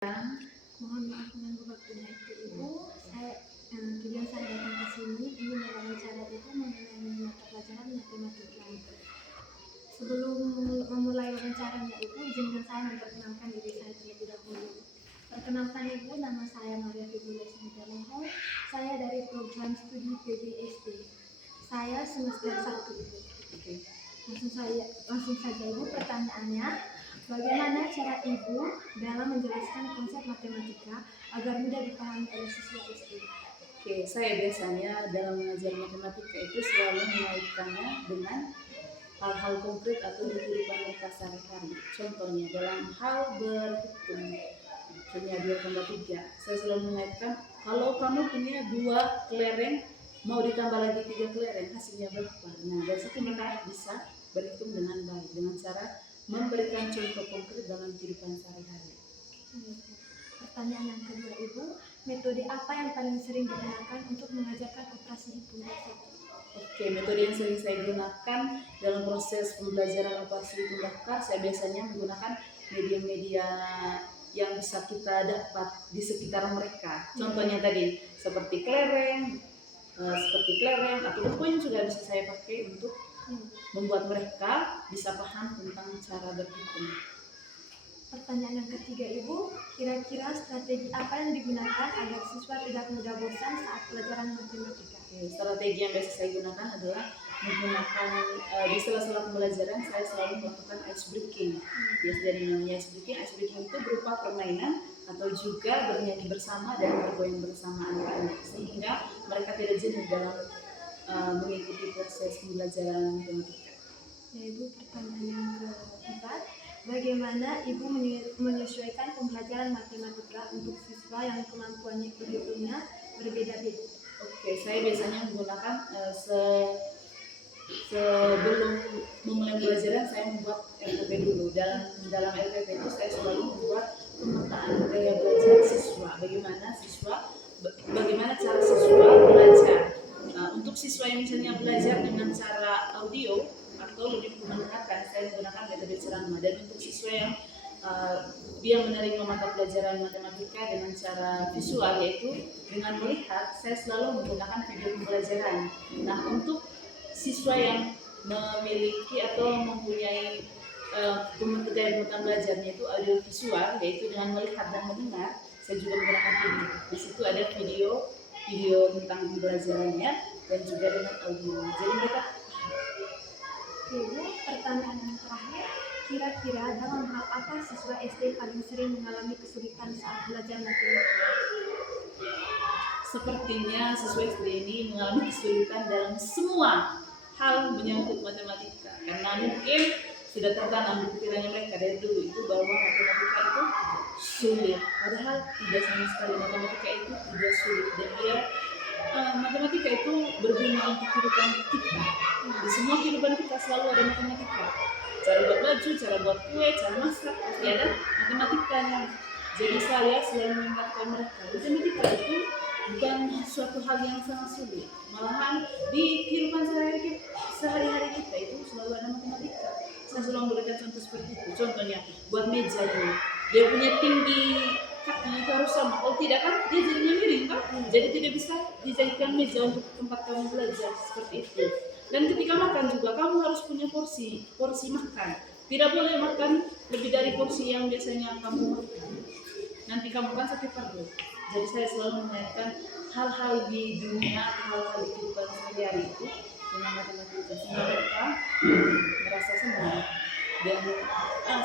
Mohon maaf mengganggu waktunya Ibu. Tujuan saya datang ke sini ingin mewawancara Ibu mengenai mata pelajaran matematika. Sebelum memulai wawancaranya Ibu, izinkan saya memperkenalkan diri saya terlebih dahulu. Perkenalkan Ibu, nama saya Maria Fibula Santaleho. Saya dari program studi PBSD. Saya semester 1 Ibu. Langsung saja Ibu, pertanyaannya. Bagaimana cara Ibu dalam menjelaskan konsep matematika agar mudah dipahami oleh siswa SD? Saya biasanya dalam mengajar matematika itu selalu mengaitkannya dengan hal-hal konkret atau di kehidupan mereka sehari-hari. Contohnya dalam hal berhitung, punya 2 tambah 3, saya selalu mengaitkan kalau kamu punya 2 kelereng mau ditambah lagi 3 kelereng hasilnya berapa. Nah, dari situ mereka bisa berhitung dengan baik dengan cara memberikan contoh konkret dalam kehidupan sehari-hari. Pertanyaan yang kedua Ibu, metode apa yang paling sering digunakan untuk mengajarkan operasi hitung dasar? Metode yang sering saya gunakan dalam proses pembelajaran operasi hitung dasar, saya biasanya menggunakan media-media yang bisa kita dapat di sekitar mereka. Contohnya tadi seperti kelereng atau buku yang sudah bisa saya pakai untuk membuat mereka bisa paham tentang cara berhitung. Pertanyaan yang ketiga Ibu, kira-kira strategi apa yang digunakan agar siswa tidak mudah bosan saat pelajaran matematika? Strategi yang biasa saya gunakan adalah menggunakan di sela-sela pembelajaran saya selalu melakukan ice breaking. Biasanya namanya ice breaking. Ice breaking itu berupa permainan atau juga bernyanyi bersama dan bergoyang bersama anak-anak sehingga mereka tidak jenuh dalam mengikuti proses pembelajaran matematika. Ya Ibu, pertanyaan yang keempat, bagaimana Ibu menyesuaikan pembelajaran matematika untuk siswa yang kemampuannya berhitungnya berbeda-beda? Saya biasanya menggunakan sebelum memulai pembelajaran saya membuat RPP dulu. Dalam RPP itu saya selalu membuat pemetaan gaya belajar siswa. Bagaimana cara siswa belajar. Untuk siswa yang misalnya belajar dengan cara audio atau lebih mendengarkan, saya menggunakan metode ceramah. Dan untuk siswa yang dia menerima mata pelajaran matematika dengan cara visual, yaitu dengan melihat, saya selalu menggunakan video pembelajaran. Nah, untuk siswa yang memiliki atau mempunyai gaya belajarnya itu audio visual, yaitu dengan melihat dan mendengar, saya juga menggunakan video. Di situ ada video tentang pembelajarannya dan juga dengan audio. Jadi mereka Ibu, pertanyaan yang terakhir, kira-kira dalam hal apa siswa SD paling sering mengalami kesulitan saat belajar matematika? Sepertinya siswa SD ini mengalami kesulitan dalam semua hal menyangkut matematika, karena mungkin sudah tertanam di pikirannya mereka dari dulu itu bahwa matematika itu sulit, padahal tidak sama sekali. Matematika itu tidak sulit dan matematika itu berguna untuk kehidupan kita. Di semua kehidupan kita selalu ada matematika. Cara buat baju, cara buat kue, cara masak, pasti ada matematikanya. Jadi saya selalu mengingatkan mereka, matematika itu bukan suatu hal yang sangat sulit. Malahan di kehidupan sehari-hari kita itu selalu ada matematika. Saya selalu memberikan contoh seperti itu. Contohnya buat meja ini, dia punya tinggi kakinya itu harus sama. Kalau tidak kan dia jadinya miring kan? Jadi tidak bisa dijadikan meja untuk tempat kamu belajar seperti itu. Dan ketika makan juga kamu harus punya porsi makan. Tidak boleh makan lebih dari porsi yang biasanya kamu makan. Nanti kamu kan sakit perut. Jadi saya selalu mengaitkan hal-hal di dunia atau hal-hal di kehidupan sehari-hari itu dengan matematika sehingga mereka merasa senang dan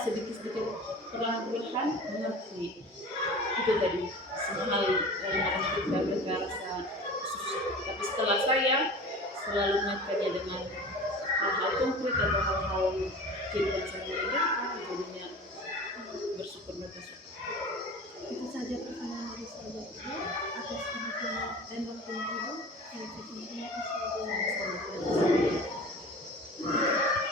sedikit-sedikit perlahan-lahan mengerti. Itu tadi hal dalam matematika mereka rasa susah. Tapi setelah saya selalu mengaitkannya dengan hal-hal konkret atau hal-hal kehidupan sehari-hari, jadinya bersyukur mereka suka.